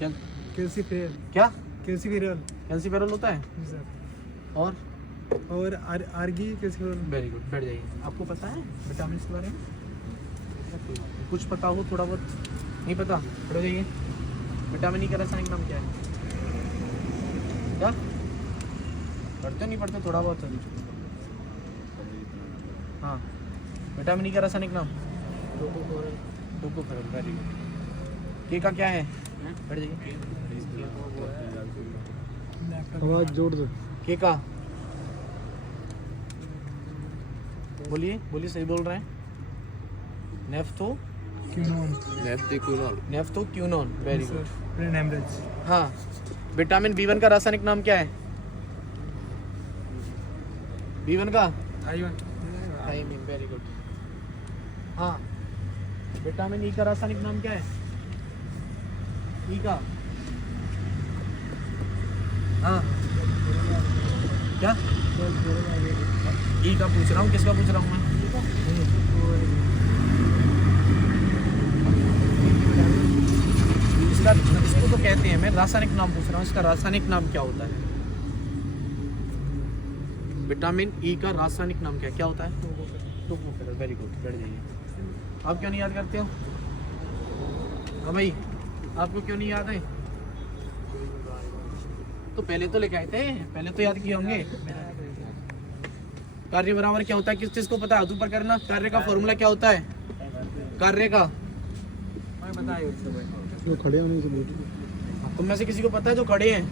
कैल्सिफेरल। क्या? कैल्सिफेरल। कैल्सिफेरल होता है। जी सर। और आर्गी कैल्सिफेरल। वेरी गुड, बैठ जाइए। आपको पता है विटामिन के बारे में? कुछ पता हो थोड़ा बहुत? नहीं पता? बैठ जाइए। विटामिन ई का रासायनिक नाम क्या है? क्या पढ़ते नहीं पढ़ते? थोड़ा बहुत। हाँ, विटामिन ई का रासायनिक नाम टोकोफेरल। Very good. के का क्या है? बैठ जाइए। आवाज जोड़ दो। के का बोलिए, बोलिए, सही बोल रहे हैं। Naphthoquinone. Very good. Brain haemorrhage. हाँ, विटामिन B1 का रासायनिक नाम क्या है? B1 का थायमिन। Very good. हाँ, विटामिन ई का रासायनिक नाम क्या है? ई का? हाँ, क्या? ई का पूछ रहा हूँ, किसका पूछ रहा हूँ मैं? इसको तो कहते हैं, मैं रासायनिक नाम पूछ रहा हूँ, इसका रासायनिक नाम क्या होता है? विटामिन ई का रासायनिक नाम क्या होता है? टोकोफेरल। वेरी गुड, बैठ जाइए। आप क्यों नहीं याद करते हो? हाँ भाई, आपको क्यों नहीं याद है? तो पहले तो लेके आए थे, पहले तो याद किए होंगे। कार्य बराबर क्या होता है? किस चीज को पता है? हाथ ऊपर करना। कार्य का फॉर्मूला क्या होता है? कार्य का जो खड़े होने से तुम में से किसी को पता है जो खड़े हैं?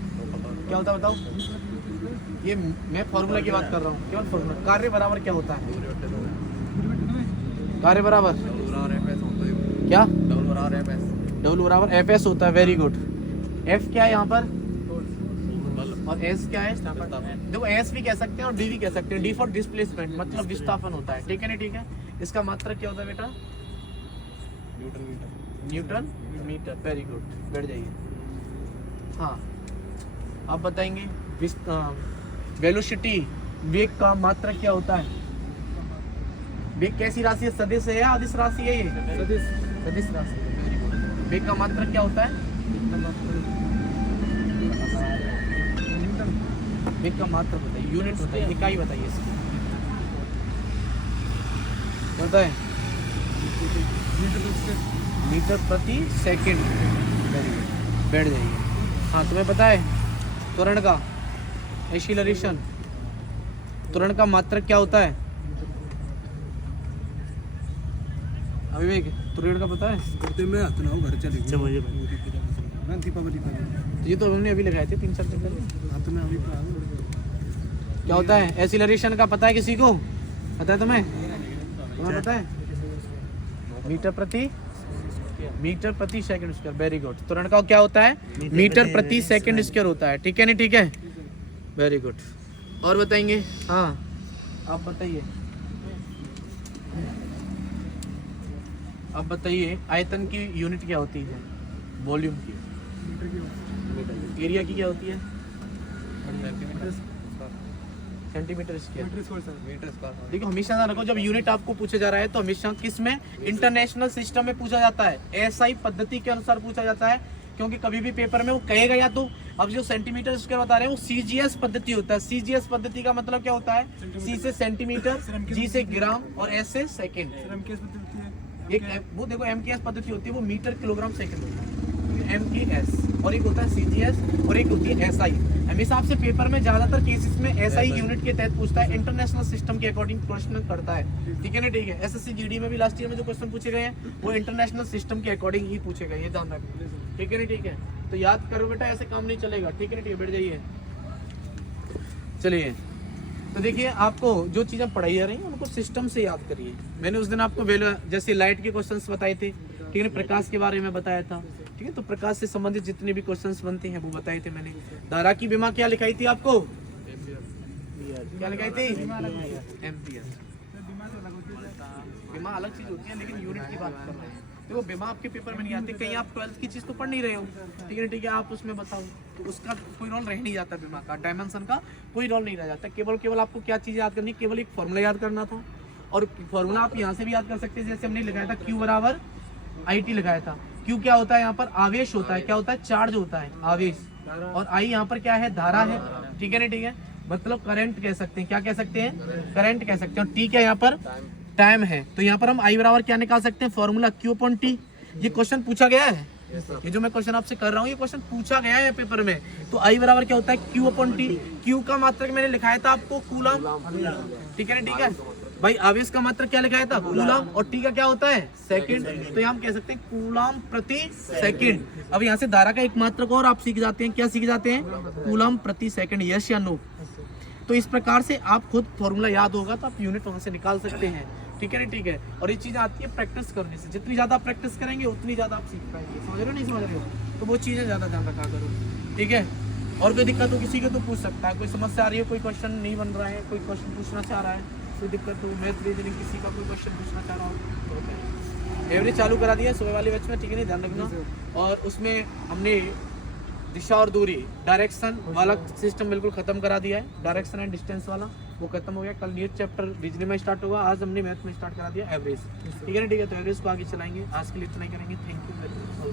क्या होता है बताओ? ये मैं फॉर्मूला की बात कर रहा हूँ, केवल फॉर्मूला। कार्य बराबर क्या होता है? कार्य बराबर क्या? डब्ल्यू बराबर FS होता है। Very good. F क्या है यहाँ पर और S क्या है? देखो, S भी कह सकते हैं और D भी कह सकते हैं। D फॉर डिस्प्लेसमेंट, मतलब विस्थापन होता है। ठीक है ना? ठीक है। इसका मात्रक क्या होता है बेटा? Newton metre. वेरी गुड, बैठ जाइए। हाँ, आप बताएंगे वेलोसिटी, वेग का मात्रक क्या होता है? वेग कैसी राशि है? सदिश है या अदिश राशि है? ये सदिश राशि है। Very good. वेग का मात्रक क्या होता है? वेग का मात्रक बताइए, यूनिट बताइए, इकाई बताइए इसकी। बताए? मीटर प्रति सेकंड। वेरी गुड, बैठ जाइए। हाँ, तुम्हें पता है त्वरण का एक्सीलरेशन, त्वरण का मात्रक क्या होता है? अविवेक, त्वरण का पता है? मैं हाथ ना हो घर चले तो ये तो हमने अभी लगाए थे 3-4 दिन पहले। हाथ में अभी क्या होता है एक्सीलरेशन का? पता है किसी को? पता है तुम्हें? तुम्हें पता है? मीटर प्रति सेकंड स्क्वायर। Very good. त्वरण का क्या होता है? मीटर प्रति सेकंड स्क्वायर होता है। ठीक है नहीं? ठीक है, वेरी गुड। और बताएंगे? हाँ, आप बताइए। आप बताइए, आयतन की यूनिट क्या होती है? वॉल्यूम की। एरिया की क्या होती है? Centimetre square. देखो, हमेशा ध्यान रखो, जब यूनिट आपको पूछा जा रहा है तो हमेशा किस में? इंटरनेशनल सिस्टम में पूछा जाता है। SI पद्धति के अनुसार पूछा जाता है, क्योंकि कभी भी पेपर में वो कहेगा या तो, अब जो सेंटीमीटर स्क्वायर बता रहे हैं वो CGS पद्धति होता है। CGS पद्धति का मतलब क्या होता है? C से सेंटीमीटर, G से ग्राम और S से सेकेंड। एक वो देखो MKS पद्धति होती है, वो मीटर किलोग्राम सेकंड होता है, MKS। और एक होता है CGS और एक होती है SI। हमेशा आपसे पेपर में ज्यादातर केसेस में SI यूनिट के तहत पूछता है, इंटरनेशनल सिस्टम के अकॉर्डिंग प्रश्न करता है। ठीक है ना? ठीक है। SSC GD में भी लास्ट ईयर में जो क्वेश्चन पूछे गए हैं वो इंटरनेशनल सिस्टम के अकॉर्डिंग ही पूछे गए, ये ध्यान रखना। ठीक है ना? ठीक है, तो याद करो बेटा, ऐसे काम नहीं चलेगा। ठीक है ना? ठीक है, बैठ जाइए। चलिए, तो देखिए, आपको जो चीज़ें पढ़ाई जा रही हैं उनको सिस्टम से याद करिए। मैंने उस दिन आपको जैसे लाइट के क्वेश्चंस बताए थे, ठीक है, प्रकाश के बारे में बताया था। ठीक है, तो प्रकाश से संबंधित जितने भी क्वेश्चंस बनते हैं वो बताए थे मैंने। धारा की विमा क्या लिखाई थी आपको? क्या लिखाई थी? एम्पियर। विमा अलग चीज होती है, लेकिन यूनिट की बात कर रहे हैं। देखो, विमा आपके पेपर में नहीं आती, कहीं आप 12th की चीज तो पढ़ नहीं रहे हो। ठीक है, ठीक है, आप उसमें बताओ, तो उसका कोई रोल रह नहीं जाता। विमा का डायमेंशन का कोई रोल नहीं रह जाता। केवल आपको क्या चीज याद करनी? केवल एक फॉर्मूला याद करना था। और फॉर्मूला आप यहाँ से भी याद कर सकते हैं, जैसे हमने लगाया था Q बराबर IT लगाया था। Q क्या होता है यहाँ पर? आवेश होता है। क्या होता है? चार्ज होता है, आवेश। और I यहाँ पर क्या है? धारा है। ठीक है ना, ठीक है, मतलब करंट कह सकते हैं। क्या कह सकते हैं? करंट कह सकते हैं। और T क्या यहाँ पर? टाइम है। तो यहाँ पर हम I बराबर क्या निकाल सकते हैं? Formula Q/T। ये क्वेश्चन पूछा गया है, ये जो मैं क्वेश्चन आपसे कर रहा हूँ ये क्वेश्चन पूछा गया है पेपर में। तो I बराबर क्या होता है? Q/T। Q का मात्रक मैंने लिखाया था आपको कूलम। ठीक है ना, ठीक है भाई। आवेश का मात्रक क्या लिखाया था? कूलम। और T का क्या होता है? सेकंड। तो यहाँ हम कह सकते हैं कूलम प्रति सेकंड। अब यहाँ से धारा का एक मात्रक और आप सीख जाते हैं। क्या सीख जाते हैं? कूलम प्रति सेकंड। यस या नो? तो इस प्रकार से आप खुद फॉर्मूला याद होगा तो आप यूनिट वहां से निकाल सकते हैं। ठीक है ना, ठीक है। और ये चीज आती है प्रैक्टिस करने से। जितनी ज्यादा प्रैक्टिस करेंगे उतनी ज्यादा आप सीख पाएंगे। समझ रहे हो नहीं समझ रहे हो? तो वो चीजें ज्यादा ध्यान रखा करो। ठीक है। और कोई दिक्कत हो किसी को तो पूछ सकता है। कोई समस्या आ रही है, कोई क्वेश्चन नहीं बन रहा है, कोई क्वेश्चन पूछना चाह रहा है, कोई दिक्कत हो, मैथ रीजनिंग किसी का कोई क्वेश्चन पूछना चाह रहा हो तो एवरेज चालू करा दिया सुबह वाली बैच में। ठीक है नहीं, ध्यान रखना। और उसमें हमने दिशा और दूरी, डायरेक्शन वाला सिस्टम बिल्कुल खत्म करा दिया है। डायरेक्शन एंड डिस्टेंस वाला वो खत्म हो गया। कल नीट चैप्टर रीजनिंग में स्टार्ट होगा, आज हमने मैथ में स्टार्ट करा दिया एवरेज। ठीक है ना, ठीक है। तो एवरेज को आगे चलाएंगे। आज के लिए इतना ही करेंगे। Thank you very much.